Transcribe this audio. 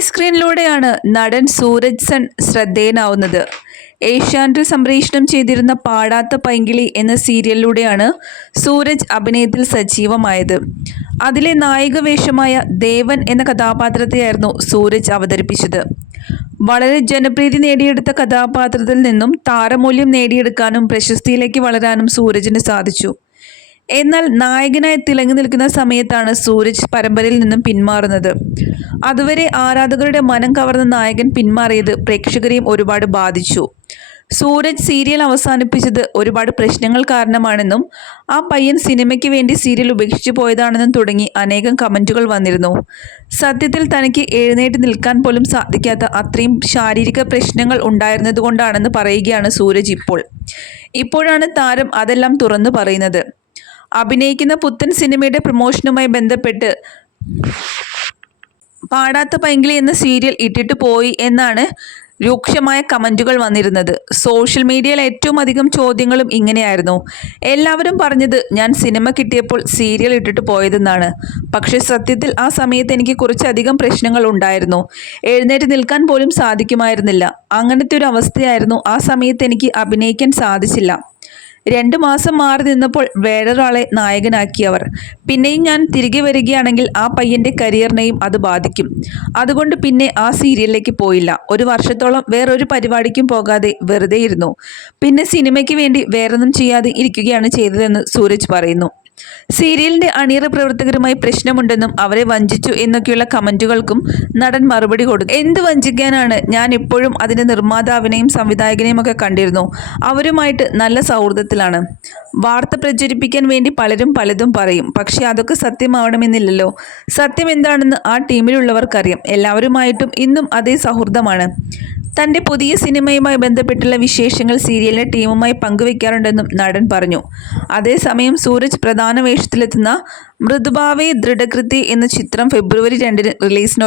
സ്ക്രീനിലൂടെയാണ് നടൻ സൂരജ് സൺ ശ്രദ്ധേയനാവുന്നത്. ഏഷ്യാനെറ്റിൽ സംപ്രേഷണം ചെയ്തിരുന്ന പാടാത്ത പൈങ്കിളി എന്ന സീരിയലിലൂടെയാണ് സൂരജ് അഭിനയത്തിൽ സജീവമായത്. അതിലെ നായിക വേഷമായ ദേവൻ എന്ന കഥാപാത്രത്തെയായിരുന്നു സൂരജ് അവതരിപ്പിച്ചത്. വളരെ ജനപ്രീതി നേടിയെടുത്ത കഥാപാത്രത്തിൽ നിന്നും താരമൂല്യം നേടിയെടുക്കാനും പ്രശസ്തിയിലേക്ക് വളരാനും സൂരജിന് സാധിച്ചു. എന്നാൽ നായകനായി തിളങ്ങി നിൽക്കുന്ന സമയത്താണ് സൂരജ് പരമ്പരയിൽ നിന്നും പിന്മാറുന്നത്. അതുവരെ ആരാധകരുടെ മനം കവർന്ന നായകൻ പിന്മാറിയത് പ്രേക്ഷകരെയും ഒരുപാട് ബാധിച്ചു. സൂരജ് സീരിയൽ അവസാനിപ്പിച്ചത് ഒരുപാട് പ്രശ്നങ്ങൾ കാരണമാണെന്നും ആ പയ്യൻ സിനിമയ്ക്ക് വേണ്ടി സീരിയൽ ഉപേക്ഷിച്ചു പോയതാണെന്നും തുടങ്ങി അനേകം കമന്റുകൾ വന്നിരുന്നു. സത്യത്തിൽ തനിക്ക് എഴുന്നേറ്റ് നിൽക്കാൻ പോലും സാധിക്കാത്ത അത്രയും ശാരീരിക പ്രശ്നങ്ങൾ ഉണ്ടായിരുന്നതുകൊണ്ടാണെന്ന് പറയുകയാണ് സൂരജ് ഇപ്പോൾ. ഇപ്പോഴാണ് താരം അതെല്ലാം തുറന്നു പറയുന്നത്. അഭിനയിക്കുന്ന പുത്തൻ സിനിമയുടെ പ്രൊമോഷനുമായി ബന്ധപ്പെട്ട് പാടാത്ത പൈങ്കിളി എന്ന സീരിയൽ ഇട്ടിട്ട് പോയി എന്നാണ് രൂക്ഷമായ കമന്റുകൾ വന്നിരുന്നത്. സോഷ്യൽ മീഡിയയിൽ ഏറ്റവും അധികം ചോദ്യങ്ങളും ഇങ്ങനെയായിരുന്നു. എല്ലാവരും പറഞ്ഞത് ഞാൻ സിനിമ കിട്ടിയപ്പോൾ സീരിയൽ ഇട്ടിട്ട് പോയതെന്നാണ്. പക്ഷേ സത്യത്തിൽ ആ സമയത്ത് എനിക്ക് കുറച്ചധികം പ്രശ്നങ്ങൾ ഉണ്ടായിരുന്നു. എഴുന്നേറ്റ് നിൽക്കാൻ പോലും സാധിക്കുമായിരുന്നില്ല. അങ്ങനത്തെ ഒരു അവസ്ഥയായിരുന്നു ആ സമയത്ത് എനിക്ക് അഭിനയിക്കാൻ സാധിച്ചില്ല. രണ്ട് മാസം മാറി നിന്നപ്പോൾ വേറൊരാളെ നായകനാക്കിയവർ. പിന്നെയും ഞാൻ തിരികെ വരികയാണെങ്കിൽ ആ പയ്യന്റെ കരിയറിനെയും അത് ബാധിക്കും. അതുകൊണ്ട് പിന്നെ ആ സീരിയലിലേക്ക് പോയില്ല. ഒരു വർഷത്തോളം വേറൊരു പരിപാടിക്കും പോകാതെ വെറുതെ ഇരുന്നു പിന്നെ സിനിമയ്ക്ക് വേണ്ടി വേറൊന്നും ചെയ്യാതെ ഇരിക്കുകയാണ് ചെയ്തതെന്ന് സൂരജ് പറയുന്നു. സീരിയലിന്റെ അണിയറ പ്രവർത്തകരുമായി പ്രശ്നമുണ്ടെന്നും അവരെ വഞ്ചിച്ചു എന്നൊക്കെയുള്ള കമന്റുകൾക്കും നടൻ മറുപടി കൊടുത്തു എന്ത് വഞ്ചിക്കാനാണ്? ഞാൻ ഇപ്പോഴും അതിന്റെ നിർമ്മാതാവിനെയും സംവിധായകനെയും ഒക്കെ കണ്ടിരുന്നു. അവരുമായിട്ട് നല്ല സൗഹൃദത്തിലാണ്. വാർത്ത പ്രചരിപ്പിക്കാൻ വേണ്ടി പലരും പലതും പറയും. പക്ഷേ അതൊക്കെ സത്യമാവണമെന്നില്ലല്ലോ. സത്യം എന്താണെന്ന് ആ ടീമിലുള്ളവർക്കറിയാം. എല്ലാവരുമായിട്ടും ഇന്നും അതേ സൗഹൃദമാണ്. തന്റെ പുതിയ സിനിമയുമായി ബന്ധപ്പെട്ടുള്ള വിശേഷങ്ങൾ സീരിയലിലെ ടീമുമായി പങ്കുവെക്കാറുണ്ടെന്നും നടൻ പറഞ്ഞു. അതേസമയം സൂരജ് പ്രധാന വേഷത്തിലെത്തുന്ന മൃദുഭാവേ ദൃഢകൃതി എന്ന ചിത്രം ഫെബ്രുവരി രണ്ടിന് റിലീസിന്